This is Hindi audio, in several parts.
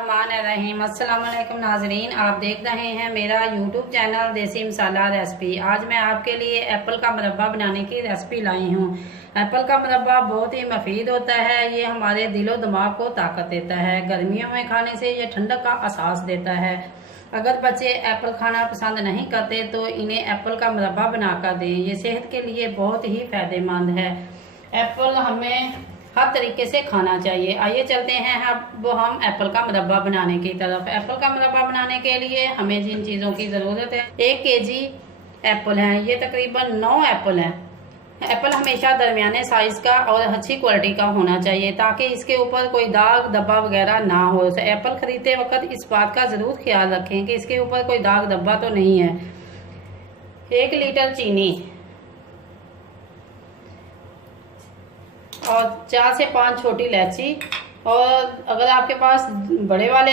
बिस्मिल्लाहिर्रहमानिर्रहीम। अस्सलाम वालेकुम नाजरीन, आप देख रहे हैं मेरा यूट्यूब चैनल देसी मसाला रेसिपी। आज मैं आपके लिए एप्पल का मुरब्बा बनाने की रेसिपी लाई हूँ। एप्पल का मुरब्बा बहुत ही मुफीद होता है। ये हमारे दिलो दिमाग को ताकत देता है। गर्मियों में खाने से ये ठंडक का एहसास देता है। अगर बच्चे एप्पल खाना पसंद नहीं करते तो इन्हें एप्पल का मुरब्बा बनाकर दें। ये सेहत के लिए बहुत ही फायदेमंद है। एप्पल हमें हर तरीके से खाना चाहिए। आइए चलते हैं अब हम एप्पल का मुरब्बा बनाने की तरफ। एप्पल का मुरब्बा बनाने के लिए हमें जिन चीज़ों की ज़रूरत है, 1 केजी एप्पल है। ये तकरीबन 9 एप्पल है। एप्पल हमेशा दरमियाने साइज़ का और अच्छी क्वालिटी का होना चाहिए ताकि इसके ऊपर कोई दाग धब्बा वगैरह ना हो। एप्पल खरीदते वक्त इस बात का ज़रूर ख्याल रखें कि इसके ऊपर कोई दाग धब्बा तो नहीं है। 1 लीटर चीनी और 4 से 5 छोटी इलायची। और अगर आपके पास बड़े वाले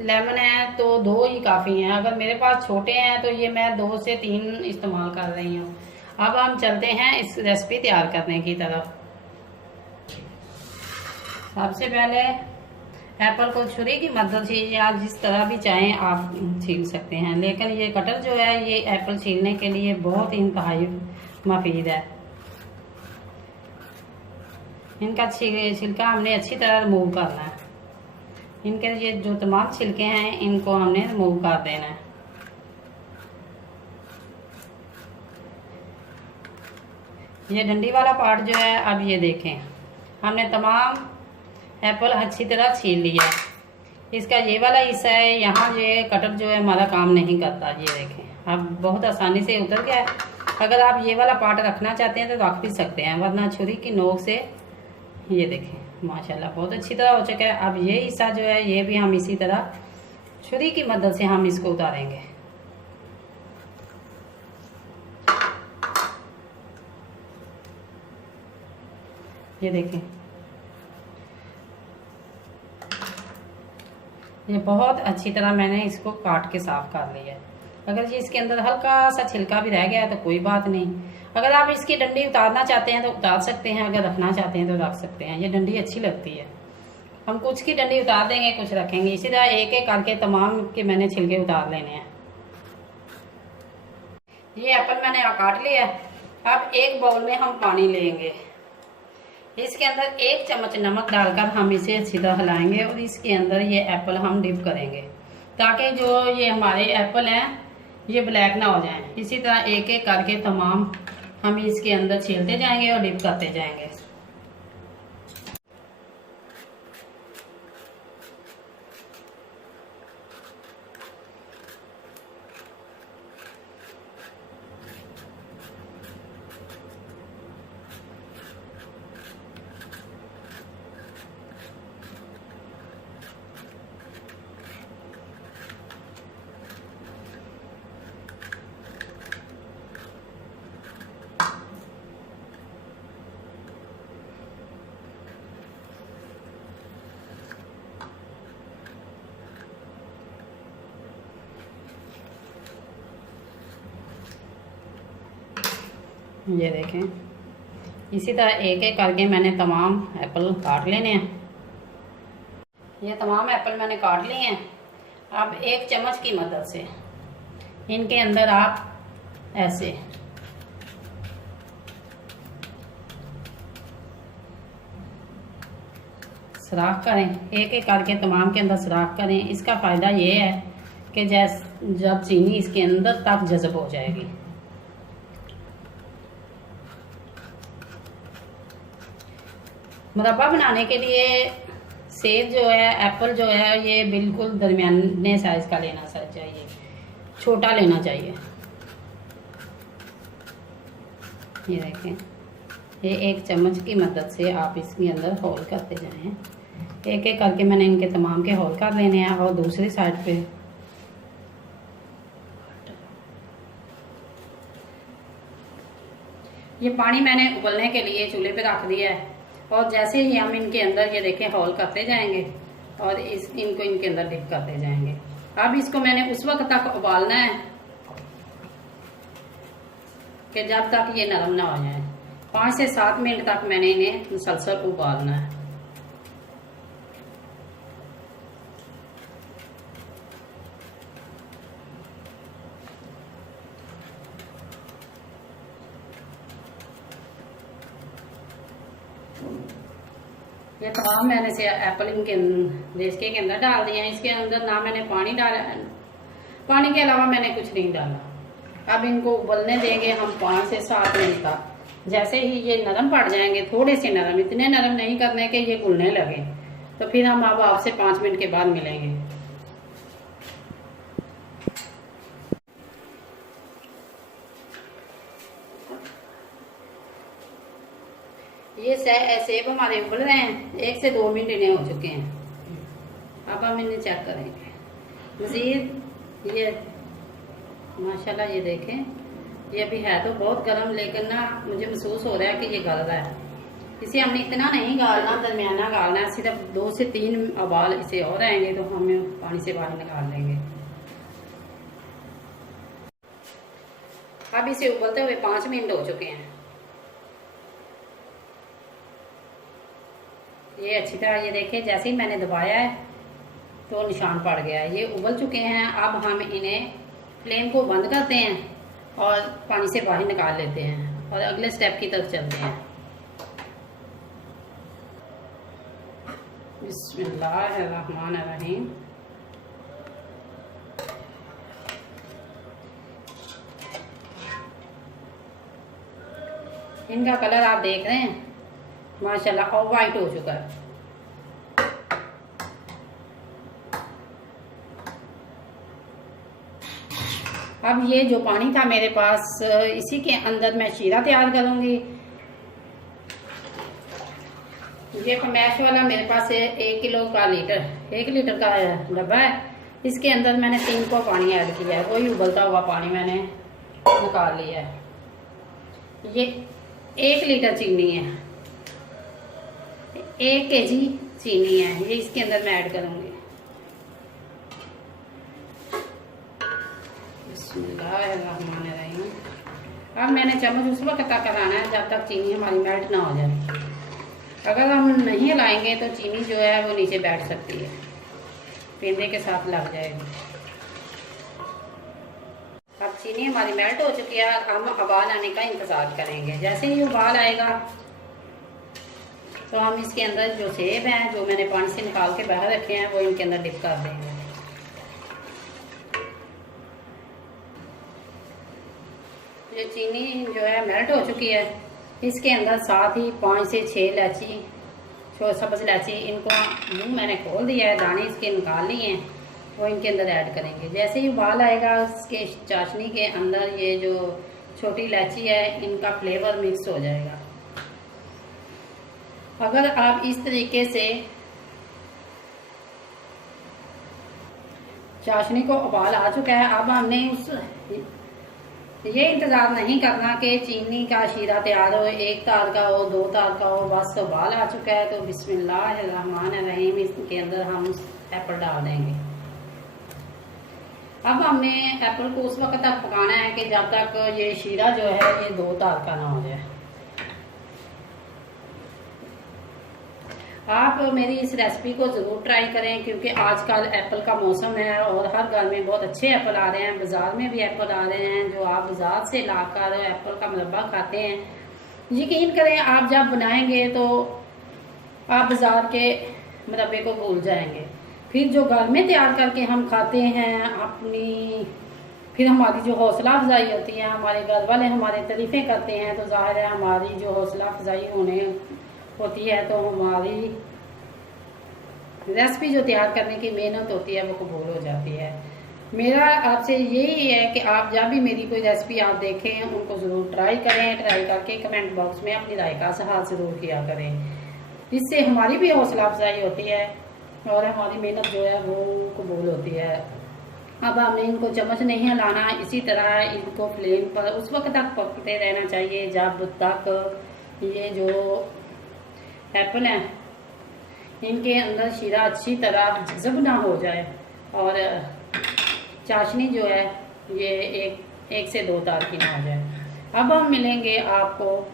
लेमन है तो 2 ही काफ़ी हैं। अगर मेरे पास छोटे हैं तो ये मैं 2 से 3 इस्तेमाल कर रही हूँ। अब हम चलते हैं इस रेसिपी तैयार करने की तरफ। सबसे पहले एप्पल को छुरी की मदद से या जिस तरह भी चाहें आप छील सकते हैं, लेकिन ये कटर जो है ये एप्पल छीलने के लिए बहुत ही इंतहाई मुफीद है। इनका छिलका हमने अच्छी तरह रिमूव करना है। इनके ये जो तमाम छिलके हैं इनको हमने रिमूव कर देना है। ये डंडी वाला पार्ट जो है, अब ये देखें हमने तमाम एप्पल अच्छी तरह छील लिया है। इसका ये वाला हिस्सा है, यहाँ ये कटर जो है हमारा काम नहीं करता। ये देखें अब बहुत आसानी से उतर गया है। अगर आप ये वाला पार्ट रखना चाहते हैं तो रख भी सकते हैं, वरना छुरी की नोक से ये देखें माशाल्लाह बहुत अच्छी तरह हो चुका है। अब ये हिस्सा जो है ये भी हम इसी तरह छुरी की मदद से हम इसको उतारेंगे। ये देखें ये बहुत अच्छी तरह मैंने इसको काट के साफ कर लिया है। अगर ये इसके अंदर हल्का सा छिलका भी रह गया है तो कोई बात नहीं। अगर आप इसकी डंडी उतारना चाहते हैं तो उतार सकते हैं, अगर रखना चाहते हैं तो रख सकते हैं। ये डंडी अच्छी लगती है। हम कुछ की डंडी उतार देंगे, कुछ रखेंगे। इसी तरह एक एक करके तमाम के मैंने छिलके उतार लेने हैं। ये एप्पल मैंने काट लिया। अब एक बाउल में हम पानी लेंगे। इसके अंदर 1 चम्मच नमक डालकर हम इसे अच्छी तरह हिलाएंगे और इसके अंदर ये एप्पल हम डिप करेंगे ताकि जो ये हमारे एप्पल हैं ये ब्लैक ना हो जाएं। इसी तरह एक एक करके तमाम हम इसके अंदर छीलते जाएंगे और डिप करते जाएंगे। ये देखें इसी तरह एक एक करके मैंने तमाम एप्पल काट लेने हैं। ये तमाम एप्पल मैंने काट लिए हैं। अब 1 चम्मच की मदद से इनके अंदर आप ऐसे सुराख करें। एक एक करके तमाम के अंदर सुराख करें। इसका फ़ायदा ये है कि जब चीनी इसके अंदर तक जज़ब हो जाएगी। मुरब्बा बनाने के लिए सेब जो है, एप्पल जो है ये बिल्कुल दरमियाने साइज का लेना चाहिए, छोटा लेना चाहिए। ये देखें ये 1 चम्मच की मदद से आप इसके अंदर होल करते जाएं। एक एक करके मैंने इनके तमाम के होल कर लेने हैं। और दूसरी साइड पे ये पानी मैंने उबलने के लिए चूल्हे पे रख दिया है। और जैसे ही हम इनके अंदर ये देखें होल करते जाएंगे और इनको इनके अंदर डिप करते जाएंगे। अब इसको मैंने उस वक्त तक उबालना है कि जब तक ये नरम ना हो जाए। 5 से 7 मिनट तक मैंने इन्हें मुसलसल उबालना है। ये तमाम मैंने से एप्पल इनके देसके के अंदर डाल दिए हैं। इसके अंदर ना मैंने पानी डाला, पानी के अलावा मैंने कुछ नहीं डाला। अब इनको उबलने देंगे हम 5 से 7 मिनट तक। जैसे ही ये नरम पड़ जाएंगे, थोड़े से नरम, इतने नरम नहीं करने के ये घुलने लगे, तो फिर हम अब आपसे 5 मिनट के बाद मिलेंगे। ये सेब हमारे उबल रहे हैं, 1 से 2 मिनट इन्हें हो चुके हैं। अब हम इन्हें चेक करेंगे मजीद। ये माशाल्लाह ये देखें, ये अभी है तो बहुत गर्म, लेकिन ना मुझे महसूस हो रहा है कि ये गल रहा है। इसे हमने इतना नहीं गालना, दरमियाना गालना है। सिर्फ 2 से 3 उबाल इसे और आएंगे तो हम पानी से बाहर निकाल लेंगे। अब इसे उबलते हुए 5 मिनट हो चुके हैं। ये अच्छी तरह ये देखें, जैसे ही मैंने दबाया है तो निशान पड़ गया है। ये उबल चुके हैं। अब हम इन्हें फ्लेम को बंद करते हैं और पानी से बाहर निकाल लेते हैं और अगले स्टेप की तरफ चलते हैं। बिस्मिल्लाहिर्रहमानिर्रहीम। इनका कलर आप देख रहे हैं माशाल्लाह ऑफ वाइट हो चुका है। अब ये जो पानी था मेरे पास, इसी के अंदर मैं शीरा तैयार करूंगी। ये फरमैश वाला मेरे पास 1 किलो का 1 लीटर का डब्बा है। इसके अंदर मैंने 3 को पानी ऐड किया है, वही उबलता हुआ पानी मैंने निकाल लिया है। ये 1 लीटर चीनी है, 1 केजी चीनी है, ये इसके अंदर मैं ऐड करूंगी। बिस्मिल्लाहिर्रहमानिर्रहीम। अब मैंने चम्मच उस वक्त तक कराना है जब तक चीनी हमारी मेल्ट ना हो जाए। अगर हम नहीं हिलाएंगे तो चीनी जो है वो नीचे बैठ सकती है, पेंदे के साथ लग जाएगी। अब चीनी हमारी मेल्ट हो चुकी है। हम उबाल आने का इंतजार करेंगे। जैसे ही उबाल आएगा तो हम इसके अंदर जो सेब हैं, जो मैंने पानी से निकाल के बाहर रखे हैं, वो इनके अंदर डिप कर देंगे। ये चीनी जो है मेल्ट हो चुकी है। इसके अंदर साथ ही 5 से 6 इलायची, सब्ज़ इलायची, इनको मैंने खोल दिया है, दाने इसके निकाल लिए हैं, वो इनके अंदर ऐड करेंगे। जैसे ही उबाल आएगा इसके चाशनी के अंदर ये जो छोटी इलायची है, इनका फ्लेवर मिक्स हो जाएगा। अगर आप इस तरीके से चाशनी को उबाल आ चुका है, अब हमने ये इंतजार नहीं करना कि चीनी का शीरा तैयार हो, 1 तार का हो, 2 तार का हो, बस उबाल आ चुका है। तो बिस्मिल्लाहिर्रहमानिर्रहीम, इसके अंदर हम एप्पल डाल देंगे। अब हमने एप्पल को उस वक्त तक पकाना है कि जब तक ये शीरा जो है ये 2 तार का ना हो जाए। आप मेरी इस रेसिपी को ज़रूर ट्राई करें, क्योंकि आजकल एप्पल का मौसम है और हर घर में बहुत अच्छे एप्पल आ रहे हैं। बाज़ार में भी एप्पल आ रहे हैं जो आप बाज़ार से लाकर एप्पल का मुरब्बा खाते हैं। यकीन करें, आप जब बनाएंगे तो आप बाज़ार के मुरब्बे को भूल जाएंगे। फिर जो घर में तैयार करके हम खाते हैं फिर हमारी जो हौसला अफजाई होती है, हमारे घर वाले हमारे तारीफ़ें करते हैं, तो ज़ाहिर है हमारी जो हौसला अफजाई होती है, तो हमारी रेसिपी जो तैयार करने की मेहनत होती है वो कबूल हो जाती है। मेरा आपसे यही है कि आप जब भी मेरी कोई रेसिपी आप देखें, उनको ज़रूर ट्राई करें। ट्राई करके कमेंट बॉक्स में अपनी राय का इज़हार ज़रूर किया करें। इससे हमारी भी हौसला अफजाई होती है और हमारी मेहनत जो है वो कबूल होती है। अब हमने इनको चम्मच नहीं हिलाना, इसी तरह इनको फ्लेम पर उस वक्त तक पकते रहना चाहिए जब तक ये जो एप्पल हैं इनके अंदर शीरा अच्छी तरह जब ना हो जाए और चाशनी जो है ये एक से 2 तार की ना हो जाए। अब हम मिलेंगे आपको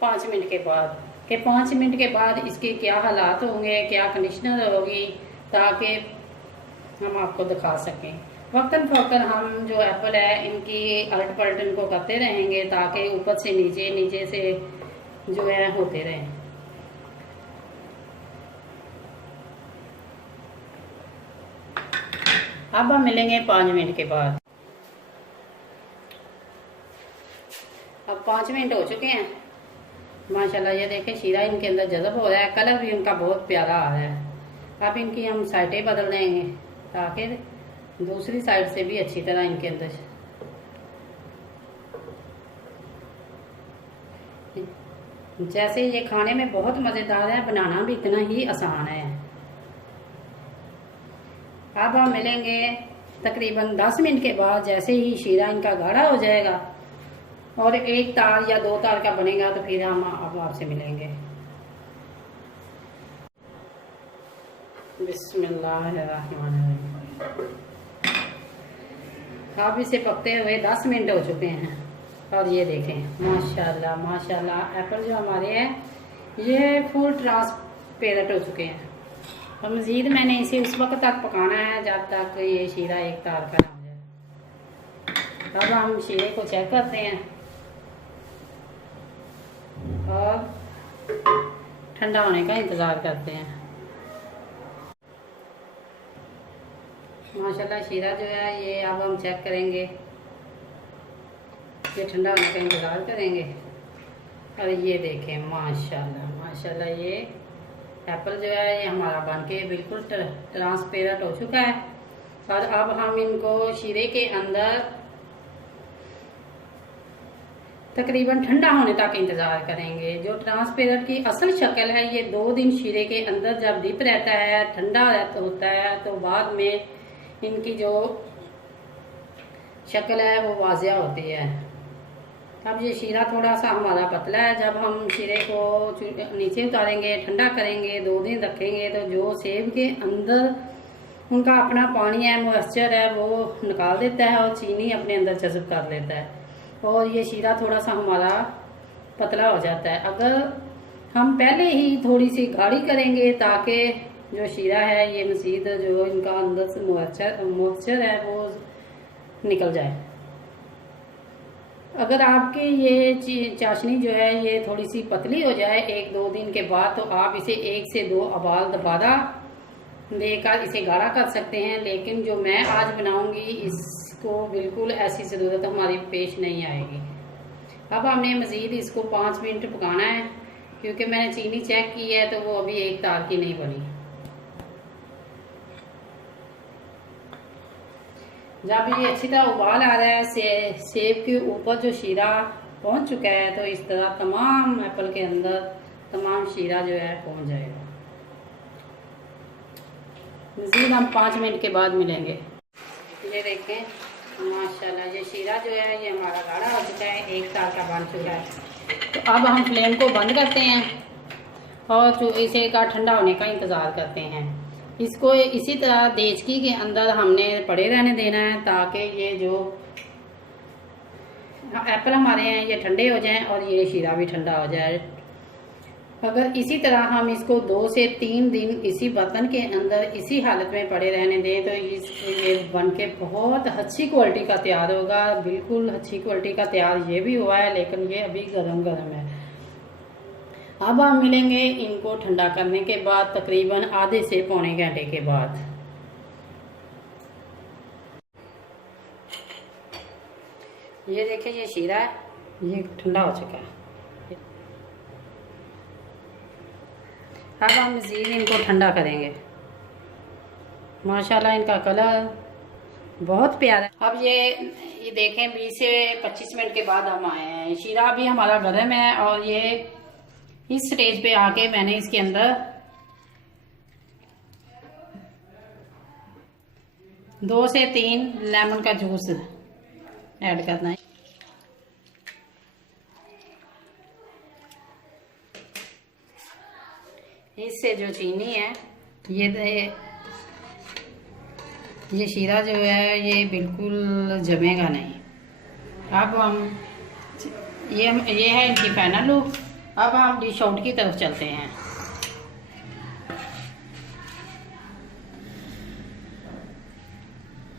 5 मिनट के बाद कि 5 मिनट के बाद इसके क्या हालात होंगे, क्या कंडीशनर होगी, ताकि हम आपको दिखा सकें। वक्तन फ़ौक्तन हम जो एप्पल है इनकी अलट पलट इनको करते रहेंगे ताकि ऊपर से नीचे, नीचे से जो है होते रहें। अब हम मिलेंगे 5 मिनट के बाद। अब 5 मिनट हो चुके हैं। माशाल्लाह ये देखें शीरा इनके अंदर जज़ब हो रहा है, कलर भी उनका बहुत प्यारा आ रहा है। अब इनकी हम साइडें बदल देंगे ताकि दूसरी साइड से भी अच्छी तरह इनके अंदर जैसे ये खाने में बहुत मज़ेदार है, बनाना भी इतना ही आसान है। अब हम मिलेंगे तकरीबन 10 मिनट के बाद। जैसे ही शीरा इनका गाढ़ा हो जाएगा और 1 तार या 2 तार का बनेगा तो फिर हम अब आपसे मिलेंगे। बिस्मिल्लाहिर्रहमानिर्रहीम। अब इसे पकते हुए 10 मिनट हो चुके हैं और ये देखें माशाल्लाह माशाल्लाह एप्पल जो हमारे हैं ये फुल ट्रांसपेरेंट हो चुके हैं। और मज़ीद मैंने इसे उस वक्त तक पकाना है जब तक ये शीरा 1 तार का ना हो जाए। अब हम शीरे को चेक करते हैं और ठंडा होने का इंतज़ार करते हैं। माशाल्लाह शीरा जो है ये अब हम चेक करेंगे, ये ठंडा होने का इंतज़ार करेंगे। और ये देखें माशाल्लाह माशाल्लाह ये एप्पल जो है ये हमारा बनके बिल्कुल ट्रांसपेरेंट हो चुका है। और अब हम इनको शीरे के अंदर तकरीबन ठंडा होने तक इंतज़ार करेंगे। जो ट्रांसपेरेंट की असल शक्ल है ये 2 दिन शीरे के अंदर जब डिप रहता है, ठंडा होता है, तो बाद में इनकी जो शक्ल है वो वाजिया होती है। अब ये शीरा थोड़ा सा हमारा पतला है। जब हम शीरे को नीचे उतारेंगे, ठंडा करेंगे, 2 दिन रखेंगे तो जो सेब के अंदर उनका अपना पानी है, मॉइस्चर है, वो निकाल देता है और चीनी अपने अंदर जज़ब कर लेता है और ये शीरा थोड़ा सा हमारा पतला हो जाता है। अगर हम पहले ही थोड़ी सी गाढ़ी करेंगे ताकि जो शीरा है ये मज़ीद जो इनका अंदर से मॉइस्चर है वो निकल जाए। अगर आपकी ये चाशनी जो है ये थोड़ी सी पतली हो जाए 1-2 दिन के बाद तो आप इसे 1 से 2 उबाल दोबारा लेकर इसे गाढ़ा कर सकते हैं। लेकिन जो मैं आज बनाऊंगी इसको बिल्कुल ऐसी ज़रूरत हमारी पेश नहीं आएगी। अब हमने मज़ीद इसको 5 मिनट पकाना है क्योंकि मैंने चीनी चेक की है तो वो अभी 1 तार की नहीं बनी। जब ये अच्छी तरह उबाल आ रहा है, सेब के ऊपर जो शीरा पहुंच चुका है तो इस तरह तमाम एप्पल के अंदर तमाम शीरा जो है पहुंच जाएगा। मज़ीद हम 5 मिनट के बाद मिलेंगे। ये देखें माशाल्लाह ये शीरा जो है ये हमारा गाढ़ा हो चुका है, 1 तार का बन चुका है। तो अब हम फ्लेम को बंद करते हैं और इसे का ठंडा होने का इंतज़ार करते हैं। इसको इसी तरह देचकी के अंदर हमने पड़े रहने देना है ताकि ये जो एप्पल हमारे हैं ये ठंडे हो जाएं और ये शीरा भी ठंडा हो जाए। अगर इसी तरह हम इसको 2 से 3 दिन इसी बर्तन के अंदर इसी हालत में पड़े रहने दें तो ये बनके बहुत अच्छी क्वालिटी का तैयार होगा। बिल्कुल अच्छी क्वालिटी का तैयार ये भी हुआ है लेकिन ये अभी गरम गरम है। अब हम मिलेंगे इनको ठंडा करने के बाद तकरीबन आधे से पौने घंटे के बाद। ये देखिए ये शीरा है ये ठंडा हो चुका है। अब हम मज़ीद इनको ठंडा करेंगे। माशाल्लाह इनका कलर बहुत प्यारा है। अब ये देखें 20 से 25 मिनट के बाद हम आए हैं। शीरा भी हमारा गर्म है और ये इस स्टेज पे आके मैंने इसके अंदर 2 से 3 लेमन का जूस ऐड करना है। इससे जो चीनी है ये शीरा जो है ये बिल्कुल जमेगा नहीं। अब हम ये है इनकी फाइनल लुक। अब हम डिश आउट की तरफ चलते हैं।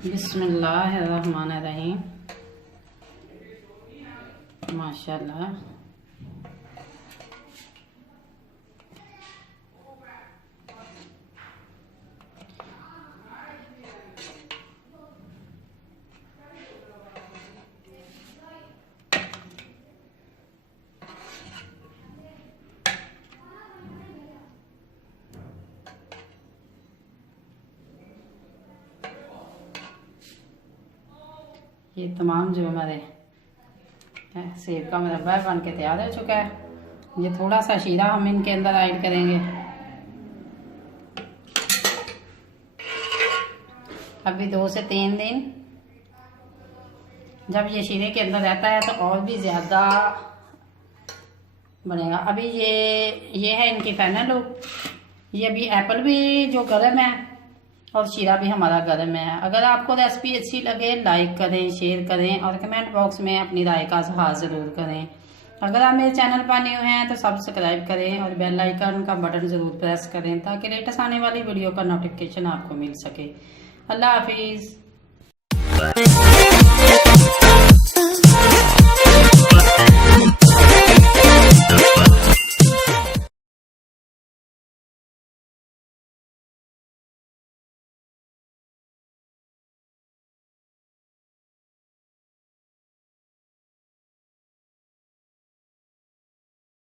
बिस्मिल्लाहिर्रहमानिर्रहीम। माशाल्लाह ये तमाम जो हमारे सेब का मुरब्बा बन के तैयार हो चुका है। ये थोड़ा सा शीरा हम इनके अंदर ऐड करेंगे। अभी 2 से 3 दिन जब ये शीरे के अंदर रहता है तो और भी ज़्यादा बनेगा। अभी ये है इनकी फाइनल लुक। ये अभी एप्पल भी जो गर्म है और शीरा भी हमारा गर्म है। अगर आपको रेसिपी अच्छी लगे लाइक करें, शेयर करें और कमेंट बॉक्स में अपनी राय का इज़हार ज़रूर करें। अगर आप मेरे चैनल पर न्यू हैं तो सब्सक्राइब करें और बेल आइकन का बटन ज़रूर प्रेस करें ताकि लेटेस्ट आने वाली वीडियो का नोटिफिकेशन आपको मिल सके। अल्लाह हाफिज़।